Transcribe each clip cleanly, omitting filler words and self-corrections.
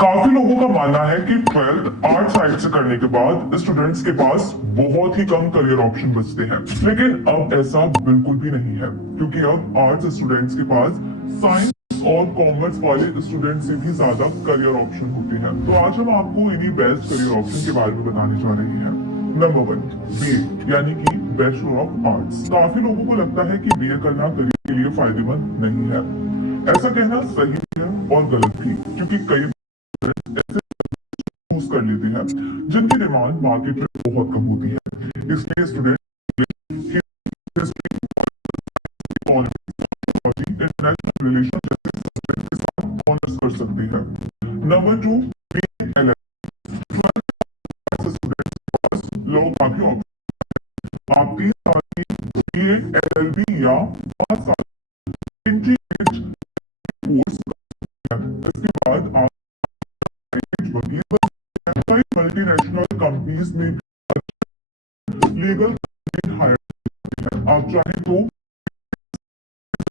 काफी लोगों का मानना है कि 12th आर्ट साइड से करने के बाद स्टूडेंट्स के पास बहुत ही कम करियर ऑप्शन बचते हैं, लेकिन अब ऐसा बिल्कुल भी नहीं है, क्योंकि अब आर्ट्स स्टूडेंट्स के पास साइंस और कॉमर्स वाले स्टूडेंट से भी ज्यादा करियर ऑप्शन होते हैं। तो आज हम आपको इन्हीं बेस्ट करियर ऑप्शन के बारे में बताने जा रहे हैं। नंबर 1, बीए यानी कि बैचलर ऑफ आर्ट्स। काफी लोगों को लगता है कि बीए करना करियर के लिए फायदेमंद नहीं है। ऐसा कहना सही है और गलत भी, क्योंकि कई ऐसे चूज कर लेते हैं जिनकी डिमांड मार्केट में बहुत कम होती है। इसलिए स्टूडेंट इंटरनेशनल रिलेशन जैसे सब्जेक्ट के साथ ऑनर्स कर सकते हैं। नंबर 2, लोग काफी आप 3 साल की बीए एलएलबी या 5 साल इंटीग्रेटेड कोर्स, इसके बाद आप वकील बन सकते हैं। कई मल्टीनेशनल कंपनीज में लीगल हायर करते हैं। आप चाहें तो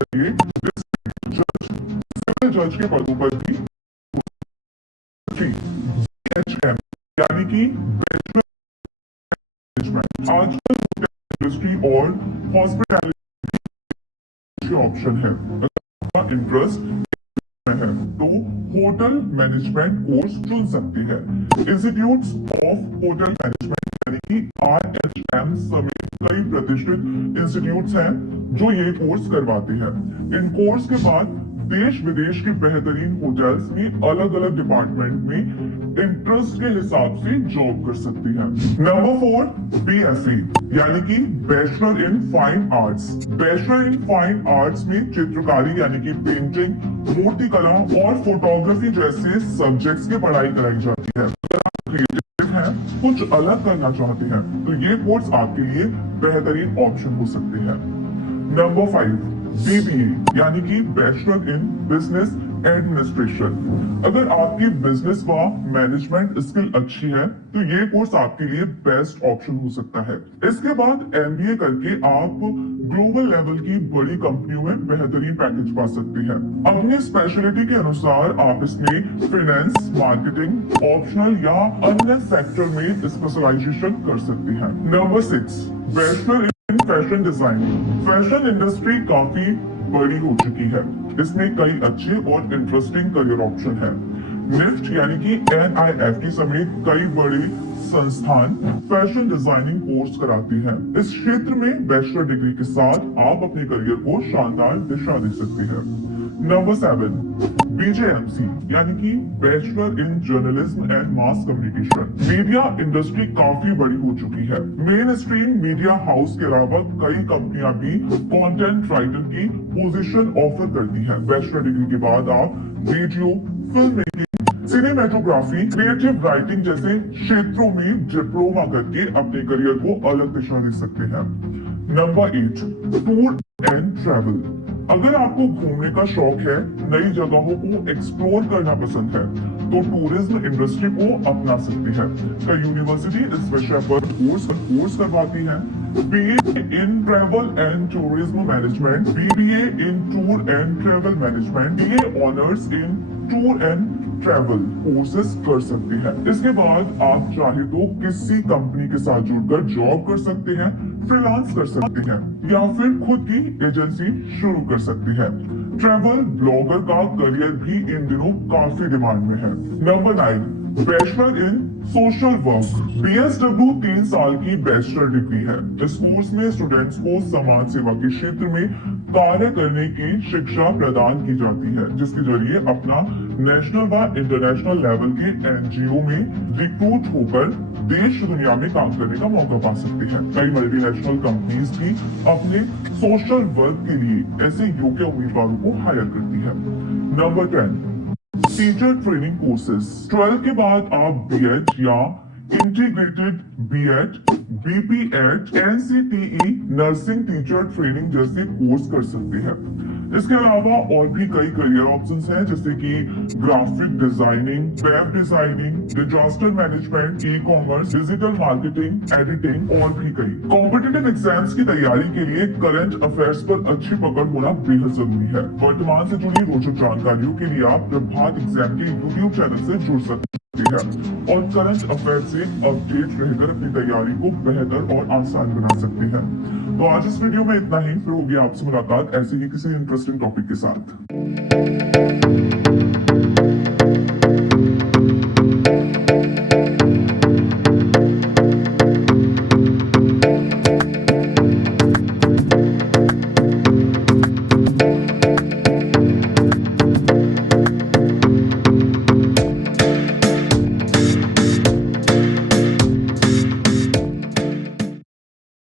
सिविल जज के पदों पर भी BHM यानी कि बैचलर मैनेजमेंट आजकल इंडस्ट्री और हॉस्पिटैलिटी ऑप्शन है। अगर आपका इंटरेस्ट है तो होटल मैनेजमेंट कोर्स चुन सकते हैं। इंस्टीट्यूट्स ऑफ होटल मैनेजमेंट यानी कि IHM समेत कई प्रतिष्ठित इंस्टीट्यूट्स हैं जो ये कोर्स करवाते हैं। इन कोर्स के बाद देश विदेश के बेहतरीन होटल्स में अलग अलग डिपार्टमेंट में इंटरेस्ट के हिसाब से जॉब कर सकते हैं। नंबर 4, BFA यानी कि bachelor in fine arts. Bachelor in fine arts में चित्रकारी यानी कि पेंटिंग, मूर्ति कला और फोटोग्राफी जैसे सब्जेक्ट्स की पढ़ाई कराई जाती है। अगर आप क्रिएटिव हैं, कुछ अलग करना चाहते हैं, तो ये कोर्स आपके लिए बेहतरीन ऑप्शन हो सकते हैं। नंबर 5, BBA यानी कि बैचलर इन बिजनेस एडमिनिस्ट्रेशन। अगर आपकी बिजनेस व मैनेजमेंट स्किल अच्छी है तो ये कोर्स आपके लिए बेस्ट ऑप्शन हो सकता है। इसके बाद MBA करके आप ग्लोबल लेवल की बड़ी कंपनियों में बेहतरीन पैकेज पा सकते हैं। अपनी स्पेशलिटी के अनुसार आप इसमें फाइनेंस, मार्केटिंग, ऑप्शनल या अन्य सेक्टर में स्पेशलाइजेशन कर सकते हैं। Number 6, bachelor in fashion design. Fashion industry काफी बड़ी हो चुकी है, इसमें कई अच्छे और इंटरेस्टिंग करियर ऑप्शन हैं। निफ्ट यानी कि NIFT समेत कई बड़े संस्थान फैशन डिजाइनिंग कोर्स कराती हैं। इस क्षेत्र में बैचलर डिग्री के साथ आप अपने करियर को शानदार दिशा दे सकते हैं। नंबर 7, BJMC यानी कि bachelor in journalism and mass communication. Media industry काफी बड़ी हो चुकी है। मेन स्ट्रीम मीडिया हाउस के अलावा कई कंपनियां भी कंटेंट राइटर की पोजीशन ऑफर करती हैं। बैचलर डिग्री के बाद आप video, film making, cinematography, creative writing जैसे क्षेत्रों में डिप्लोमा करके अपने करियर को अलग दिशा दे सकते हैं। Number 8, tour and travel. अगर आपको घूमने का शौक है, नई जगहों को एक्सप्लोर करना पसंद है, तो टूरिज्म इंडस्ट्री को अपना सकते हैं। कई यूनिवर्सिटी इस विषय पर कोर्स करवाती हैं। BA in travel and tourism management, BBA in tour and travel management, BA honours in tour and travel courses कर सकते हैं। इसके बाद आप चाहे तो किसी कंपनी के साथ जुड़कर जॉब कर सकते हैं, फ्रीलांस कर सकते हैं या फिर खुद की एजेंसी शुरू कर सकते हैं। ट्रैवल ब्लॉगर का करियर भी इन दिनों काफी डिमांड में है। Number 9, bachelor in social work. BSW 3 साल की बैचलर डिग्री है। इस कोर्स में स्टूडेंट्स को समाज सेवा के क्षेत्र में कार्य करने की शिक्षा प्रदान की जाती है, जिसके जरिए अपना नेशनल व इंटरनेशनल लेवल के NGO में रिक्रूट होकर देश दुनिया में काम करने का मौका पा सकते हैं। कई मल्टीनेशनल कंपनीज भी अपने सोशल वर्क के लिए ऐसे योग्य उम्मीदवारों को हायर करती है। Number 10, teacher training courses. 12 के बाद आप BEd या integrated BEd, BPEd, NCTE nursing teacher training जैसे कोर्स कर सकते हैं। इसके अलावा और भी कई करियर ऑप्शंस हैं, जैसे कि graphic designing, web designing, disaster management, e commerce, digital marketing, editing और भी कई। कॉम्पिटिटिव एग्जाम्स की तैयारी के लिए करंट अफेयर्स पर अच्छी पकड़ होना बेहद जरूरी है। वर्तमान से जुड़ी रोचक जानकारियों के लिए आप प्रभात एग्जाम के यूट्यूब चैनल से जुड़ सकते हैं और करंट अफेयर से अपडेट रहकर अपनी तैयारी को बेहतर और आसान बना सकते हैं। तो आज इस वीडियो में इतना ही, फिर होगी आपसे मुलाकात ऐसे ही किसी इंटरेस्टिंग टॉपिक के साथ।